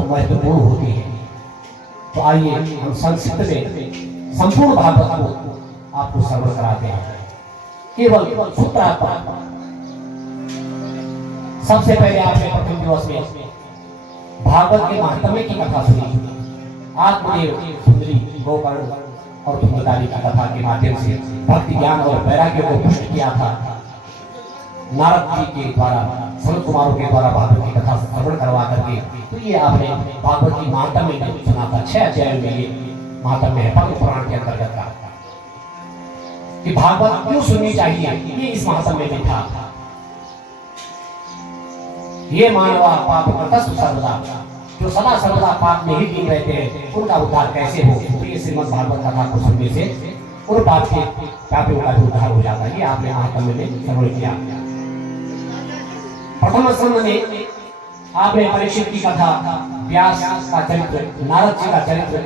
बहुत महत्वपूर्ण होती है। तो आइए हम संक्षिप्त में संपूर्ण भागवत को आपको श्रवण कराते हैं, केवल सूत्रार्थ। सबसे पहले आपने प्रथम दिवस में भागवत के महात्म्य की कथा सुनी। आत्मदेव, सुंदरी, गोकर्ण और धूमधारी की कथा के माध्यम से भक्ति, ज्ञान और वैराग्य को पुष्ट किया था। नारद जी के द्वारा, सनत कुमारों के द्वारा भागवत की कथा श्रवण करवा करके तो ये आपने भागवत की महात्म्य में सुना था। 6 अध्याय में ये महात्म्य है पद्म पुराण के अंतर्गत का, कि भागवत क्यों सुननी चाहिए, ये इस महात्म्य में था। ये मानवा पाप कृतस्तु सर्वदा, जो सदा सर्वदा पाप में ही लीन रहते हैं, उनका उद्धार कैसे हो। तो ये श्रीमद् भागवत कथा को सुनने से उन पाप के पापियों का उद्धार हो जाता है। ये आपने महात्म्य में श्रवण किया। प्रथम स्कंद में आपने परीक्षित की कथा, व्यास का चरित्र, नारद जी का चरित्र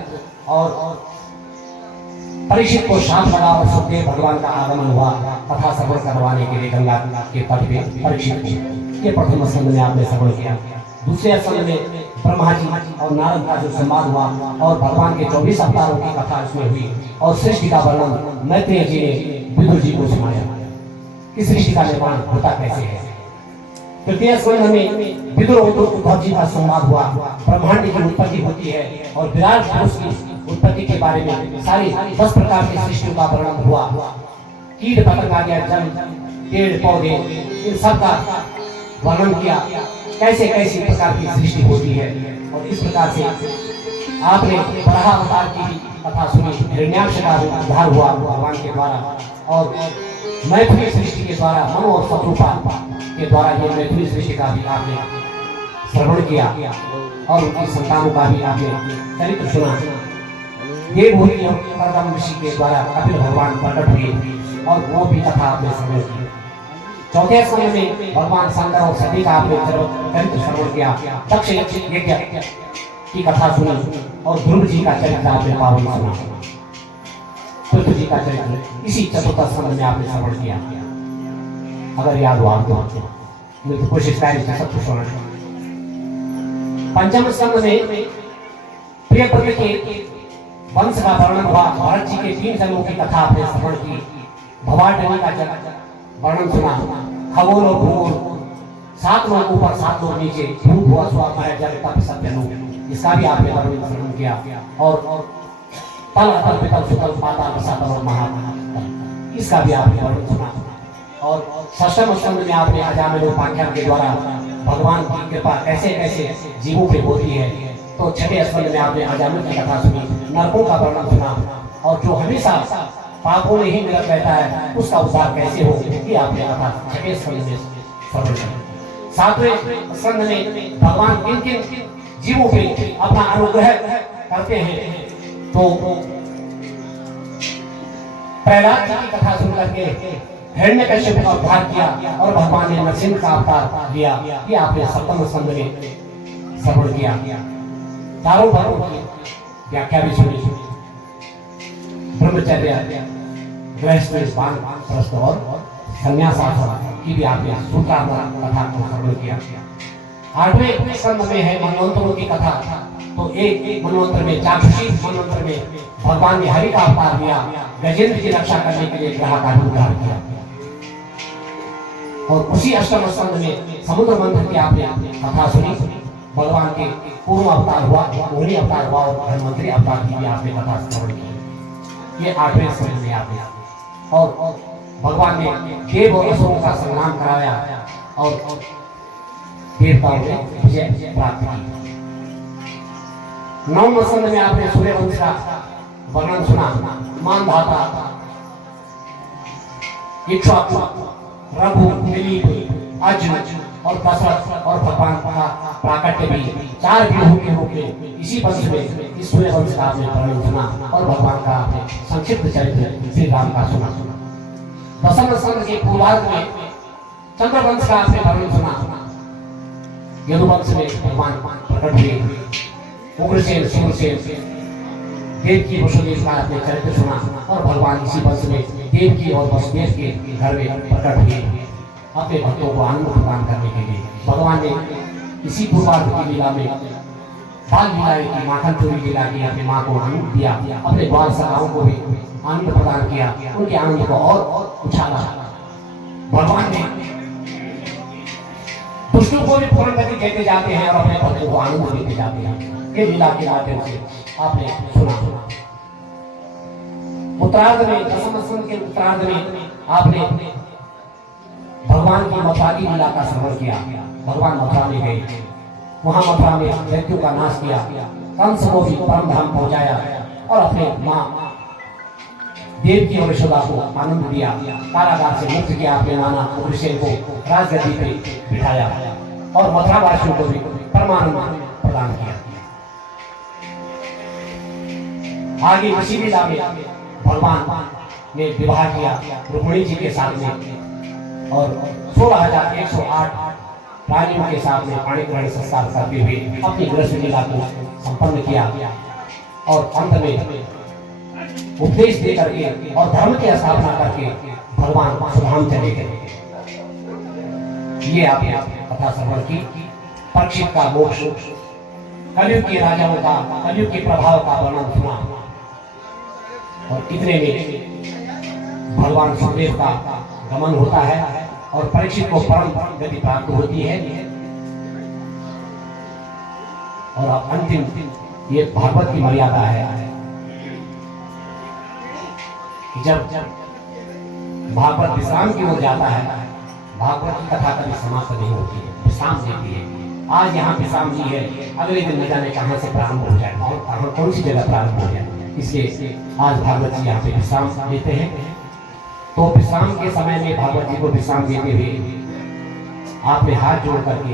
और परीक्षित को शांत लगा और सुखदेव भगवान का आगमन हुआ कथा श्रवण करवाने के लिए गंगा के तट पे परीक्षित को। ये प्रथम स्कंद में आपने श्रवण किया। दूसरे स्कंद में ब्रह्मा जी और नारद का जो संवाद हुआ और भगवान के 24 अवतारों की कथा इसमें हुई और सृष्टि का वर्णन मैत्रेय जी ने विदुर जी को सुनाया कि सृष्टि का निर्माण होता कैसे है। तृतीय स्कंद में विदुर और उद्धव जी का संवाद हुआ, ब्रह्मांड की उत्पत्ति होती है और विराट पुरुष की उत्पत्ति के बारे में सारी 10 प्रकार की सृष्टियों का वर्णन हुआ। कीट पतंग आदि, जल, पेड़ पौधे, इन सब का वर्णन किया, कैसे कैसी प्रकार की सृष्टि होती है। और इस प्रकार से आपने बराह अवतार की भी कथा सुनी। हिरण्याक्ष का उद्धार हुआ भगवान के द्वारा और मैथिली सृष्टि के द्वारा, मनु और शत्रुपा के द्वारा ये मैथिली सृष्टि का भी आपने श्रवण किया और उनकी संतानों का भी आपने चरित्र सुना। देवभूति और करदम ऋषि के द्वारा कपिल भगवान प्रकट हुए और वो भी कथा आपने श्रवण की। चौथे स्कंद में भगवान शंकर और सती का आपने चरित्र श्रवण किया। दक्ष यज्ञ की कथा सुनी और ध्रुव जी का चरित्र आपने पावन सुना। पृथ्वी जी का चरित्र इसी चतुर्थ स्कंद में आपने श्रवण किया। अगर याद हो आपको, मैं तो कोशिश करें सब कुछ सुना। पंचम स्कंद में प्रियव्रत के वंश का वर्णन हुआ। भरत जी के 3 जन्मों की कथा आपने श्रवण की। भवाटनी का वर्णन सुना। खगोल और भूगोल, 7 लोग ऊपर 7 लोग नीचे, भूत हुआ स्वा माया जल तप सत्य लोग, इसका भी आपने वर्णन श्रवण किया। और तल अतल पितल सुतल पाताल रसातल और महातल, इसका भी आपने वर्णन सुना। और षष्ठम स्कंद में आपने अजामिल उपाख्यान के द्वारा भगवान की कृपा कैसे कैसे जीवों पे होती है। तो छठे स्कंद में आपने अजामिल की कथा सुनी, नरकों का वर्णन सुना और जो हमेशा पापों में ही निरत रहता है उसका उद्धार कैसे हो, ये आपने कथा छठे स्कंद में श्रवण किया। 7वें स्कंद में भगवान किन किन जीवों पे अपना अनुग्रह करते हैं, तो प्रहलाद जी की कथा सुन करके हिरण्यकश्यप का उद्धार किया और भगवान ने नरसिंह का अवतार लिया। ये आपने 7वें स्कंद में श्रवण किया। चारों भागों की व्याख्या भी सुनी। ब्रह्मचर्य, गृहस्थ, वानप्रस्थ और संन्यास आश्रम की भी आपने सूत्रार्थ कथा को श्रवण किया। 8वें स्कंद में है मनवंतरों की कथा। तो एक मनवंतर में, चाक्षुषी मनवंतर में भगवान ने हरि का अवतार लिया, गजेंद्र की रक्षा करने के लिए ग्रह का उद्धार किया। और उसी अष्टम स्कंद में समुद्र मंथन की आपने कथा सुनी। भगवान के पूर्व अवतार हुआ, मोहिनी अवतार हुआ और धन्वंतरी अवतार की भी आपने कथा श्रवण की। ये 8वें स्कंद में आपने और भगवान ने देव और असुरों का संग्राम कराया और देवताओं ने विजय प्राप्त की। 9वें स्कंद में आपने सूर्यवंश का वर्णन सुना। मानधाता, इक्ष्वाकु, रघु, दिलीप, अर्जुन और दशरथ और भगवान का प्राकट्य भी 4 व्यूहों के रूप में इसी वंश में इस सूर्यवंश का आपने वर्णन सुना और भगवान का आपने संक्षिप्त चरित्र श्री राम का सुना। 10वें स्कंद के पूर्वार्ध में चंद्रवंश का आपने वर्णन सुना। यदुवंश में भगवान प्रकट हुए। उग्रसेन, सूरसेन, देव की वसुदेव का आपने चरित्र सुना और भगवान इसी वंश में देव की और वसुदेव के घर में प्रकट हुए अपने भक्तों को आनंद प्रदान करने के लिए। भगवान ने इसी पूर्वार्ध की लीला में बाल लीलाएं की, माखन चोरी लीला की, अपनी माँ को आनंद दिया, अपने बाल सखाओं को भी आनंद प्रदान किया, उनके आनंद को और उछाला। भगवान ने दुष्टों को भी पूर्ण गति देते जाते हैं और अपने भक्तों को आनंद देते जाते हैं। ये लीला के माध्यम से आपने सुना। उत्तरार्ध में, दसम स्कंद के उत्तरार्ध में आपने भगवान की मथुरा की लीला का श्रवण किया। भगवान मथुरा में गए, वहां मथुरा में दैत्यों का नाश किया, कंस को भी परम धाम पहुंचाया और अपने माँ देवकी और यशोदा को आनंद दिया। कारागार से मुक्त किया अपने नाना उग्रसेन को, राजगद्दी पे बिठाया और मथुरा वासियों को भी परमानंद प्रदान किया। आगे इसी लीला में भगवान ने विवाह किया रुक्मिणी जी के साथ में और 16,108 रानियों के साथ में पाणी ग्रहण संस्कार करते हुए अपनी गृहस्थ लीला को संपन्न किया और अंत में उपदेश दे करके और धर्म की स्थापना करके भगवान सुधाम चले गए। ये आपने कथा श्रवण की। परीक्षित का मोक्ष, कलयुग के राजाओं का, कलयुग के प्रभाव का वर्णन सुना और इतने में भगवान सुखदेव का गमन होता है और परीक्षित को परम गति प्राप्त होती है। और अंतिम ये भागवत की मर्यादा है, जब भागवत विश्राम की ओर जाता है, भागवत की कथा कभी समाप्त नहीं होती है, विश्राम देती है। आज यहाँ विश्राम ली है, अगले दिन न जाने कहाँ से प्रारंभ हो जाए और कहाँ कौन सी जगह प्रारंभ हो जाए। इसलिए आज भागवत जी यहाँ पे विश्राम लेते हैं। तो विश्राम के समय में भागवत जी को विश्राम देते हुए आपने हाथ जोड़ करके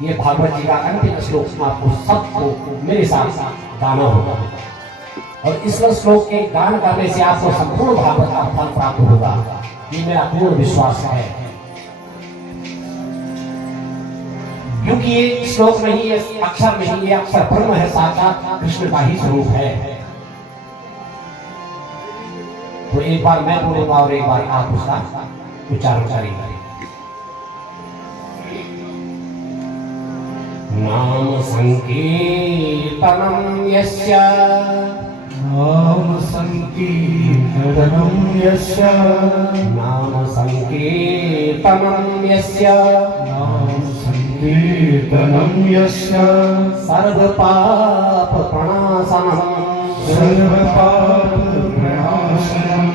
ये भागवत जी का अंतिम श्लोक आपको सबको मेरे साथ गाना होगा और इस श्लोक के गान करने से आपको संपूर्ण भागवत का फल प्राप्त होगा। ये मेरा पूर्ण विश्वास है, क्योंकि ये श्लोक नहीं, ये अक्षर नहीं, ये अक्षर ब्रह्म है, साक्षात कृष्ण का ही स्वरूप है। तो एक बार मैं बोलूंगा और एक बार आप उसका उच्चारण करेंगे। नाम संकीर्तनम यस्य, नाम संकीर्तनं यस्य, नाम संकीर्तनम यस्य, नाम संकीर्तनं यस्य, सर्वपाप प्रणाशनम्, सर्वपाप प्रणाशनम्,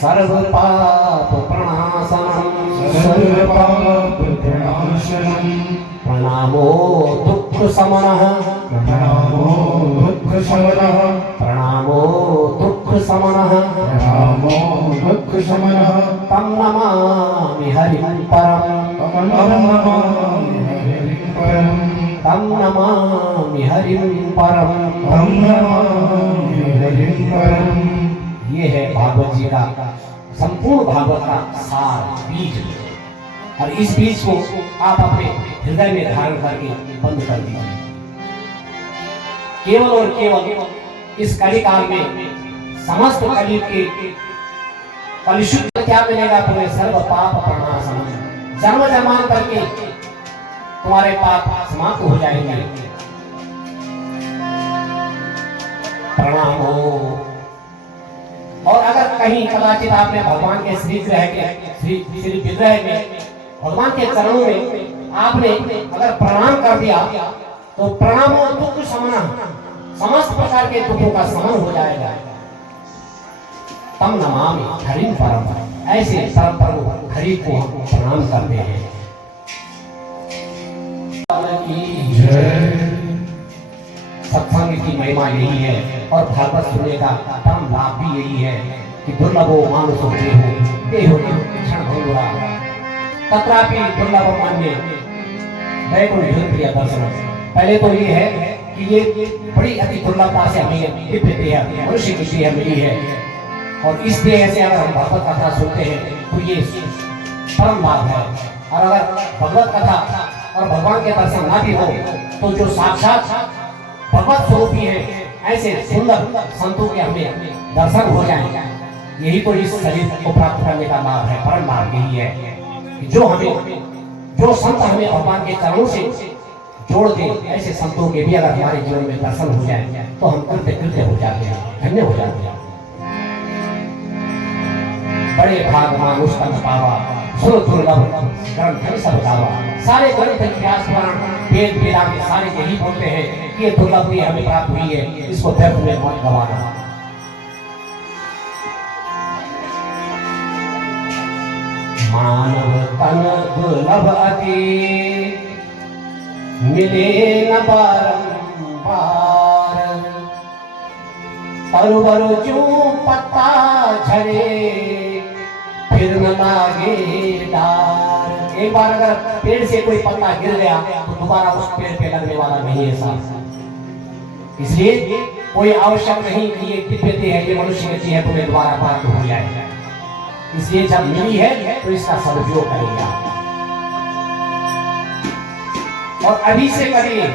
सर्वपाप प्रणाशनम्, सर्वपाप प्रणाशनम्, प्रणामो दुःख शमनः, प्रणामो दुःख शमनः, प्रणामो दुःख शमनः, प्रणामो दुःख शमनः, तं नमामि हरिं परम्, तं नमामि हरिं परम्, तं नमामि हरिं परम्, तं नमामि हरिं परम्। ये है भागवत जी का संपूर्ण भागवत का सार बीज, और इस बीज को आप अपने हृदय में धारण करके बंद कर दीजिए। केवल और केवल इस कलिकाल में समस्त कलयुग के कलुषित क्या मिलेगा? तुम्हें सर्व पाप प्रणाशनम्, जन्म जन्मांतर के तुम्हारे पाप समाप्त हो जाएंगे। प्रणाम हो। और अगर कहीं कदाचित आपने भगवान के श्री विग्रह में, भगवान के चरणों में आपने अगर प्रणाम कर दिया तो प्रणामो दुख शमनः, समस्त प्रकार के दुखों का शमन हो जाएगा। तम नमामि हरिं परम, ऐसे परम प्रभु हरि को हम प्रणाम करते हैं। सत्संग की महिमा यही है और भागवत सुनने का परम लाभ भी यही है कि दुर्लभो मानुषो देहो क्षण भंगुरा तत्रापि दुर्लभ मान्य वैकुंठ प्रिय दर्शन। पहले तो ये है कि ये बड़ी अति दुर्लभता से हमें दिव्य देह, मनुष्य की देह मिली है और इस देह से अगर हम भगवत कथा सुनते हैं तो ये परम लाभ है। और अगर भगवत कथा और भगवान के दर्शन ना भी हो तो जो साक्षात भगवत स्वरूप ही है, ऐसे सुंदर संतों के हमें दर्शन हो जाए, यही तो इस शरीर को प्राप्त करने का लाभ है। परम लाभ यही है कि जो संत हमें भगवान के चरणों से जोड़ दे, ऐसे संतों के भी अगर हमारे जीवन में दर्शन हो जाए तो हम कृत्य कृत्य हो जाते हैं, धन्य हो जाते हैं। बड़े भाग मानुष तन पावा, सुर दुर्लभ ग्रंथ सब गावा। सारे ग्रंथ इतिहास पुराण वेद वेदांत सारे यही बोलते हैं कि ये दुर्लभ भी हमें प्राप्त हुई है, इसको व्यर्थ में मत गवाना। मानव तन दुर्लभ अति, मिले न बारंबार। तरु जो पत्ता झरे, फिर न लागे डार। एक बार अगर पेड़ से कोई पत्ता गिर गया तो दोबारा उस पेड़ पे लगने वाला नहीं है साहब। इसलिए कोई आवश्यक नहीं कि ये दिव्यते है, ये मनुष्य गति है, तुम्हें दोबारा प्राप्त हो जाए। इसलिए जब मिली है तो इसका सदुपयोग करेगा और अभी से करिए,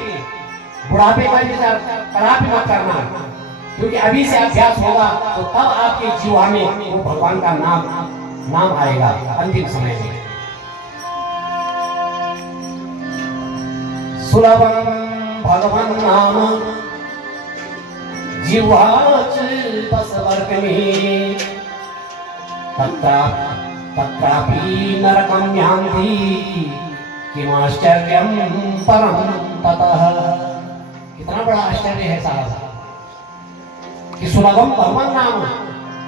बुढ़ापे का इंतजार कदापि मत करना, क्योंकि अभी से अभ्यास होगा तो तब आपके जीवा में वो भगवान का नाम आएगा अंतिम समय में। सुलभम भगवान नाम जीवाच बस वर्तनी, तत्रापि नरकं यान्ति किमाश्चर्यं परम ततः। कितना बड़ा आश्चर्य है साहब कि सुलभम भगवान नाम,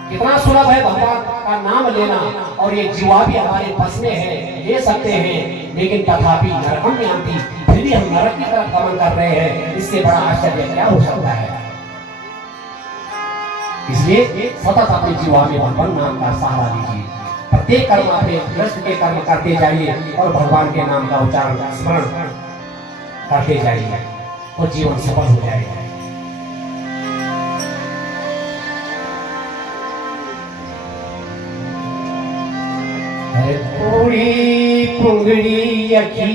कितना सुलभ है भगवान का नाम लेना, और ये जीवा भी हमारे बस में है, ले सकते हैं, लेकिन तथापि नरकम यान्ति, फिर भी हम नरक की तरफ गमन कर रहे हैं। इससे बड़ा आश्चर्य क्या हो सकता है। इसलिए सतत अपने जीवा में भगवान नाम का सहारा लीजिए, प्रत्येक कर्म अपने ग्रस्त के कर्म करते जाइए और भगवान के नाम का उच्चारण स्मरण करते जाइए तो जीवन सफल हो जाएगा। पूरी पुंगड़ी यखी